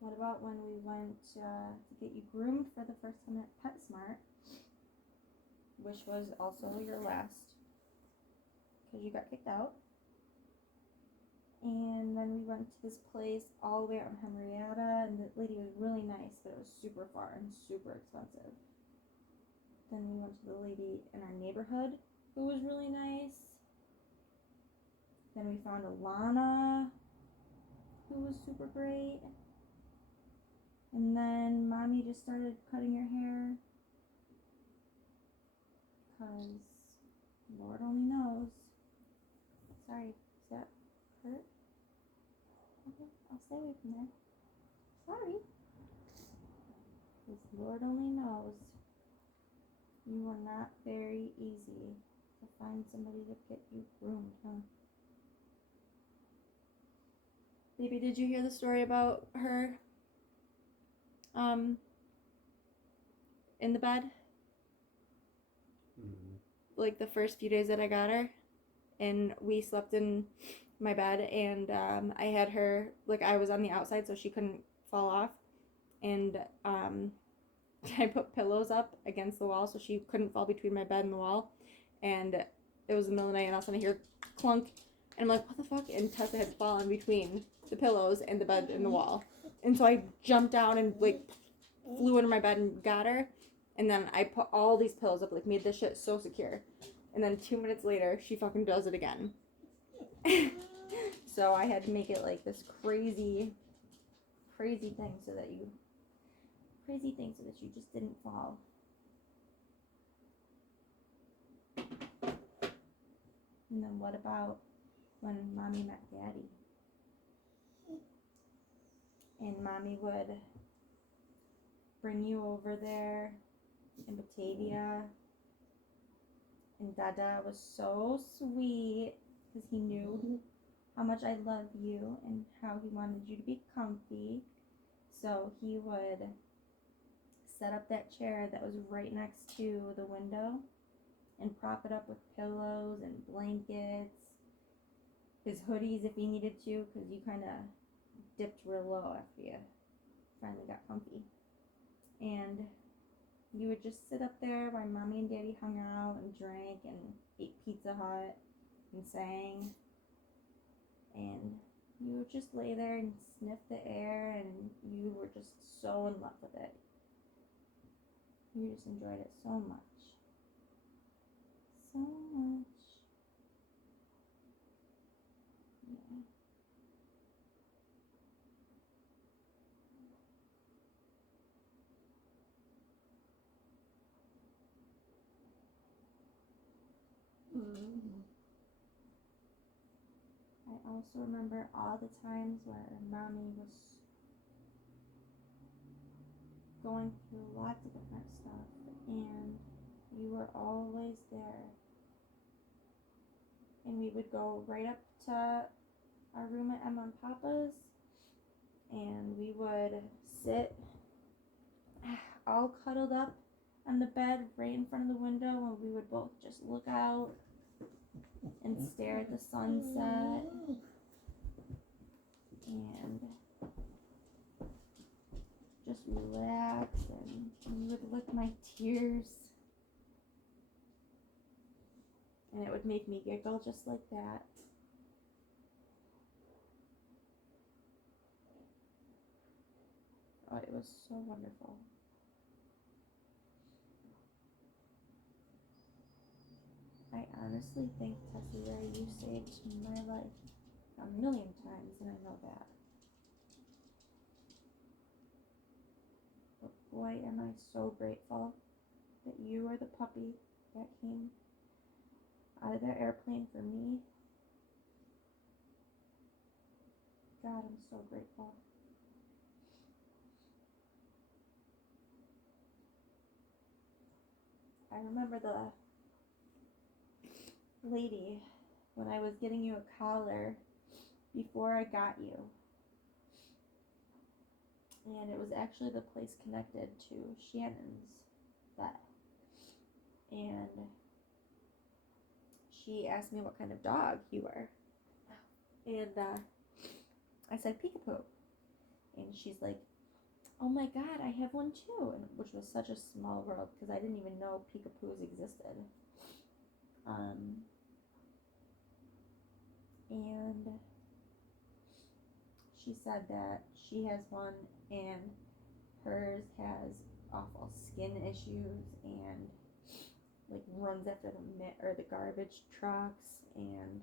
What about when we went to get you groomed for the first time at PetSmart, which was also your last, because you got kicked out. And then we went to this place all the way out in Henrietta, and the lady was really nice, but it was super far and super expensive. Then we went to the lady in our neighborhood who was really nice. Then we found Alana, who was super great. And then Mommy just started cutting your hair, because Lord only knows. Sorry, does that hurt? Okay, I'll stay away from there. Sorry. Because Lord only knows you were not very easy to find somebody to get you groomed, huh? Baby, did you hear the story about her in the bed? Like the first few days that I got her, and we slept in my bed, and I had her, like, I was on the outside so she couldn't fall off, and I put pillows up against the wall so she couldn't fall between my bed and the wall, and it was the middle of the night, and all of a sudden I hear clunk, and I'm like, what the fuck? And Tessa had fallen between the pillows and the bed and the wall, and so I jumped down and like flew into my bed and got her, and then I put all these pillows up, like made this shit so secure, and then 2 minutes later she fucking does it again. So I had to make it like this crazy thing so that you just didn't fall. And then what about when Mommy met Daddy? And Mommy would bring you over there in Batavia, and Dada was so sweet because he knew how much I love you and how he wanted you to be comfy. So he would set up that chair that was right next to the window and prop it up with pillows and blankets, his hoodies if he needed to, because you kind of dipped real low after you finally got comfy. And you would just sit up there while Mommy and Daddy hung out and drank and ate Pizza Hut and sang. And you would just lay there and sniff the air, and you were just so in love with it. You just enjoyed it so much. So much. Yeah. I also remember all the times where Mommy was going through lots of different stuff, and you were always there. And we would go right up to our room at Emma and Papa's, and we would sit all cuddled up on the bed right in front of the window, and we would both just look out and stare at the sunset, and just relax, and you would lick my tears, and it would make me giggle just like that. Oh, it was so wonderful. I honestly think, Tessa Rae, you saved my life a million times, and I know that. But boy, am I so grateful that you are the puppy that came out of that airplane for me. God, I'm so grateful. I remember the lady when I was getting you a collar before I got you. And it was actually the place connected to Shannon's vet. And she asked me what kind of dog you were. And I said peekapoo. And she's like, oh my god, I have one too. And which was such a small world because I didn't even know peekapoos existed. And she said that she has one and hers has awful skin issues and like runs after the garbage trucks and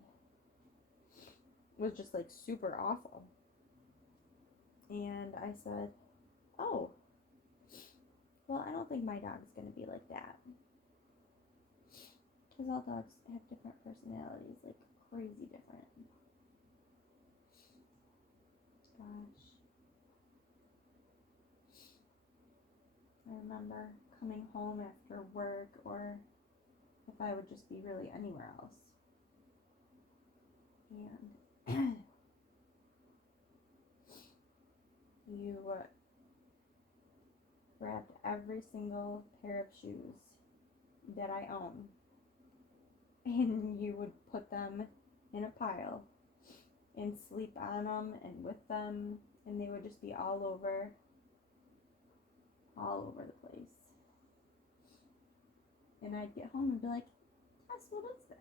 was just like super awful. And I said, oh, well, I don't think my dog's gonna be like that, because all dogs have different personalities, like crazy different. Gosh, I remember coming home after work, or if I would just be really anywhere else, and you grabbed every single pair of shoes that I own, and you would put them in a pile and sleep on them and with them, and they would just be all over the place. And I'd get home and be like, Tess, what is this?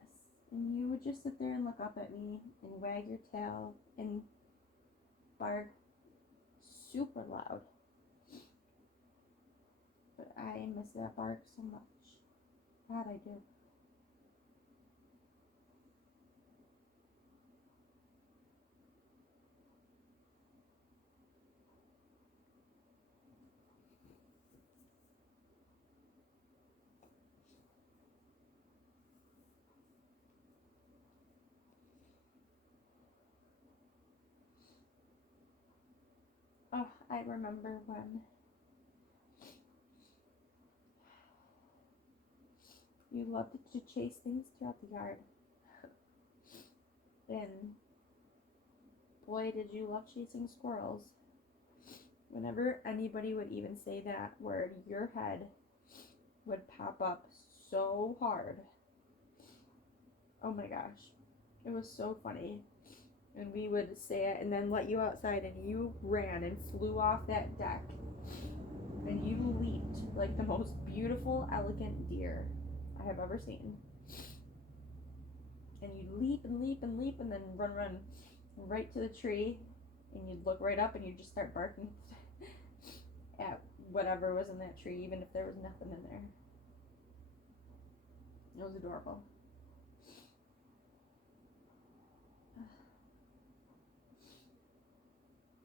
And you would just sit there and look up at me and wag your tail and bark super loud. But I miss that bark so much. God, I do. Oh, I remember when you loved to chase things throughout the yard. And boy, did you love chasing squirrels. Whenever anybody would even say that word, your head would pop up so hard. Oh my gosh. It was so funny. And we would say it and then let you outside, and you ran and flew off that deck. And you leaped like the most beautiful, elegant deer I have ever seen. And you'd leap and leap and leap and then run right to the tree, and you'd look right up and you'd just start barking at whatever was in that tree, even if there was nothing in there. It was adorable.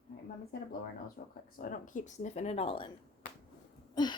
Alright, Mommy's gotta blow her nose real quick so I don't keep sniffing it all in.